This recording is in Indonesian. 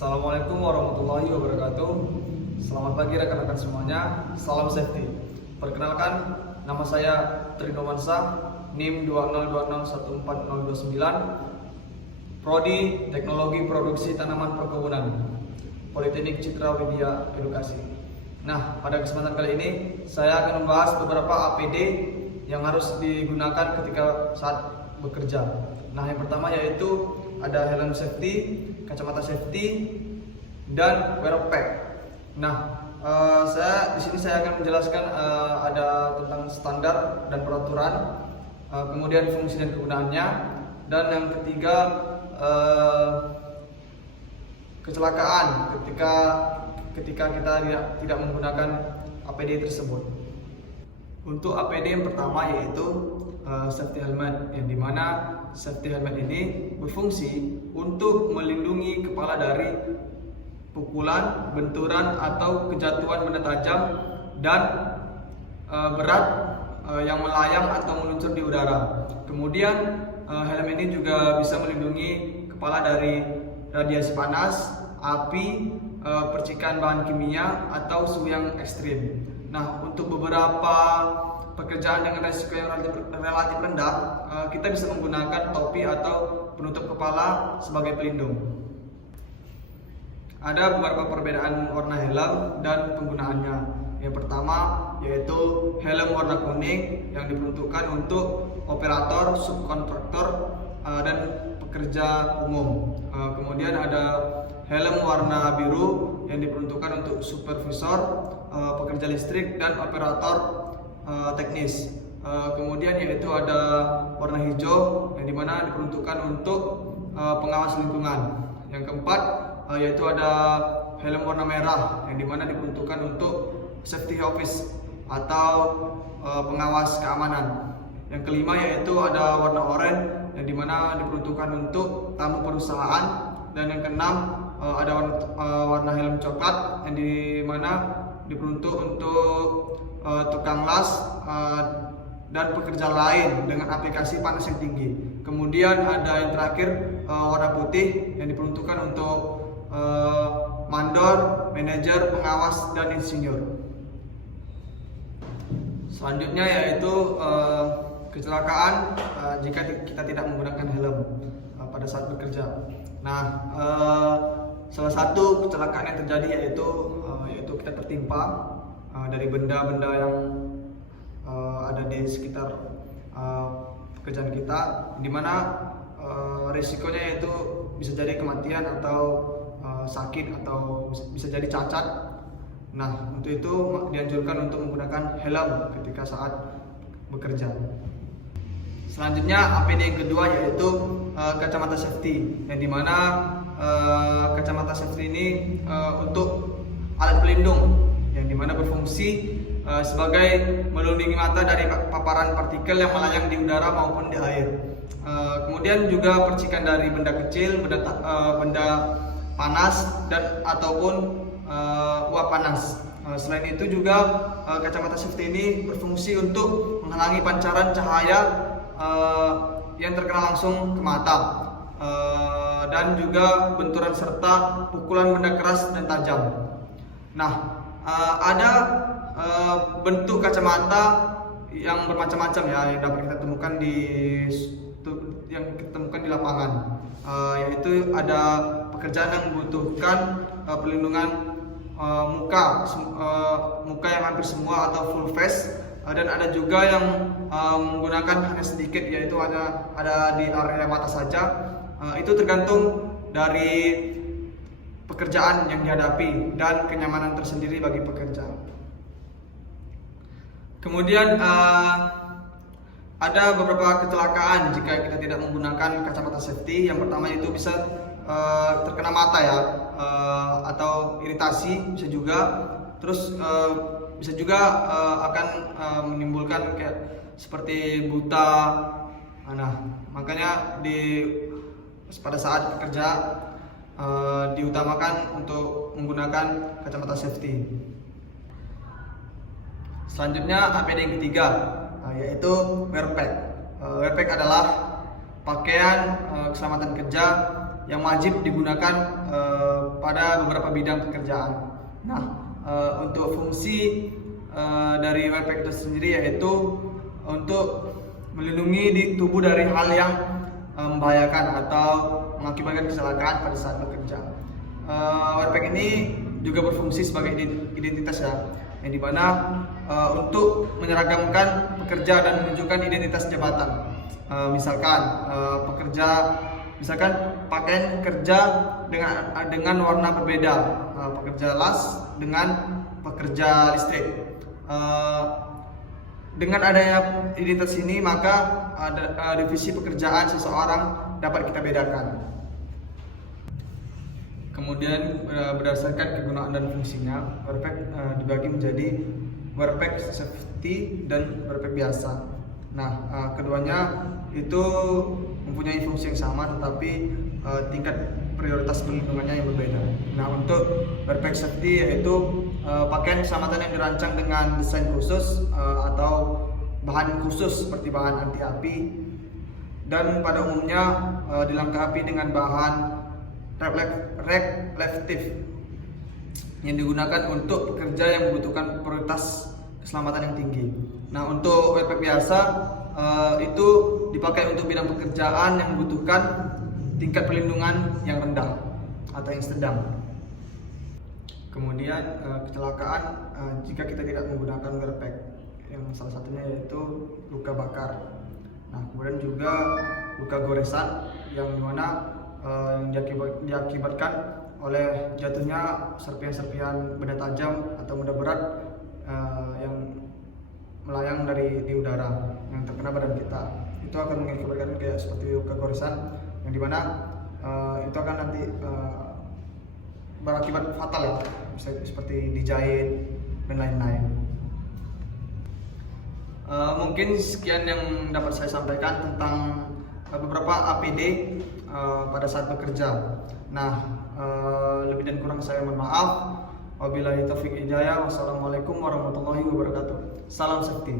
Assalamualaikum warahmatullahi wabarakatuh. Selamat pagi rekan-rekan semuanya. Salam safety. Perkenalkan, nama saya Trino Mansa, NIM 202614029, Prodi Teknologi Produksi Tanaman Perkebunan, Politeknik Citra Widya Edukasi. Nah, pada kesempatan kali ini saya akan membahas beberapa APD yang harus digunakan ketika saat bekerja. Nah, yang pertama yaitu ada helm safety, kacamata safety, dan wear pack. Nah, saya akan menjelaskan ada tentang standar dan peraturan, kemudian fungsi dan kegunaannya, dan yang ketiga kecelakaan ketika kita tidak menggunakan APD tersebut. Untuk APD yang pertama yaitu safety helmet, yang dimana safety helmet ini berfungsi untuk melindungi kepala dari pukulan, benturan, atau kejatuhan benda tajam dan berat yang melayang atau meluncur di udara. Kemudian helm ini juga bisa melindungi kepala dari radiasi panas, api, percikan bahan kimia, atau suhu yang ekstrim. Nah, untuk beberapa pekerjaan dengan resiko yang relatif rendah, kita bisa menggunakan topi atau penutup kepala sebagai pelindung. Ada beberapa perbedaan warna helm dan penggunaannya. Yang pertama yaitu helm warna kuning yang diperuntukkan untuk operator, subkontraktor, dan pekerja umum. Kemudian ada helm warna biru yang diperuntukkan untuk supervisor, pekerja listrik, dan operator teknis. Kemudian yaitu ada warna hijau yang dimana diperuntukkan untuk pengawas lingkungan. Yang keempat yaitu ada helm warna merah yang dimana diperuntukkan untuk safety office atau pengawas keamanan. Yang kelima yaitu ada warna oranye yang dimana diperuntukkan untuk tamu perusahaan. Dan yang keenam ada warna helm coklat yang dimana diperuntuk untuk tukang las dan pekerja lain dengan aplikasi panas yang tinggi. Kemudian ada yang terakhir warna putih yang diperuntukkan untuk mandor, manajer, pengawas, dan insinyur. Selanjutnya yaitu kecelakaan jika kita tidak menggunakan helm pada saat bekerja. Nah, salah satu kecelakaan yang terjadi yaitu kita tertimpa dari benda-benda yang ada di sekitar pekerjaan kita, di mana risikonya yaitu bisa jadi kematian atau sakit atau bisa jadi cacat. Nah, untuk itu dianjurkan untuk menggunakan helm ketika saat bekerja. Selanjutnya APD yang kedua yaitu kacamata safety, yang dimana kacamata safety ini untuk alat pelindung yang dimana berfungsi sebagai melindungi mata dari paparan partikel yang melayang di udara maupun di air. Kemudian juga percikan dari benda kecil, benda panas, dan ataupun uap panas. Selain itu juga kacamata safety ini berfungsi untuk menghalangi pancaran cahaya yang terkena langsung ke mata, dan juga benturan serta pukulan benda keras dan tajam. Nah, ada bentuk kacamata yang bermacam-macam ya, yang dapat kita temukan di lapangan, yaitu ada pekerjaan yang membutuhkan perlindungan muka yang hampir semua atau full face, dan ada juga yang menggunakan hanya sedikit, yaitu ada di area mata saja. Itu tergantung dari pekerjaan yang dihadapi dan kenyamanan tersendiri bagi pekerja. Kemudian ada beberapa kecelakaan jika kita tidak menggunakan kacamata safety. Yang pertama itu bisa terkena mata ya, atau iritasi bisa juga. Terus bisa juga akan menimbulkan kayak seperti buta. Nah, makanya pada saat bekerja diutamakan untuk menggunakan kacamata safety. Selanjutnya APD yang ketiga yaitu wear pack. Wear pack adalah pakaian keselamatan kerja yang wajib digunakan pada beberapa bidang pekerjaan. Nah, untuk fungsi dari wear pack itu sendiri yaitu untuk melindungi di tubuh dari hal yang membahayakan atau mengakibatkan kecelakaan pada saat bekerja. Wear pack ini juga berfungsi sebagai identitas ya, yang dimana untuk menyeragamkan pekerja dan menunjukkan identitas jabatan. Misalkan pakaian kerja dengan warna berbeda, pekerja las dengan pekerja listrik. Dengan adanya identitas ini, maka divisi pekerjaan seseorang dapat kita bedakan. Kemudian berdasarkan kegunaan dan fungsinya, wear pack dibagi menjadi wear pack safety dan wear pack biasa. Nah, keduanya itu mempunyai fungsi yang sama, tetapi tingkat prioritas perlindungannya yang berbeda. Nah, untuk wear pack safety yaitu pakaian keselamatan yang dirancang dengan desain khusus atau bahan khusus seperti bahan anti api, dan pada umumnya dilengkapi dengan bahan reflektif yang digunakan untuk pekerja yang membutuhkan prioritas keselamatan yang tinggi. Nah, untuk wear pack biasa itu dipakai untuk bidang pekerjaan yang membutuhkan tingkat perlindungan yang rendah atau yang sedang. Kemudian kecelakaan jika kita tidak menggunakan wear pack, yang salah satunya yaitu luka bakar. Nah, kemudian juga luka goresan yang dimana diakibatkan oleh jatuhnya serpihan-serpihan benda tajam atau benda berat yang melayang dari di udara yang terkena badan kita. Itu akan mengakibatkan kayak seperti luka goresan yang dimana itu akan nanti berakibat fatal ya, seperti dijahit dan lain-lain. Mungkin sekian yang dapat saya sampaikan tentang beberapa APD pada saat bekerja. Nah, lebih dan kurang saya mohon maaf. Wabillahi taufiq hidayah. Wassalamualaikum warahmatullahi wabarakatuh. Salam safety.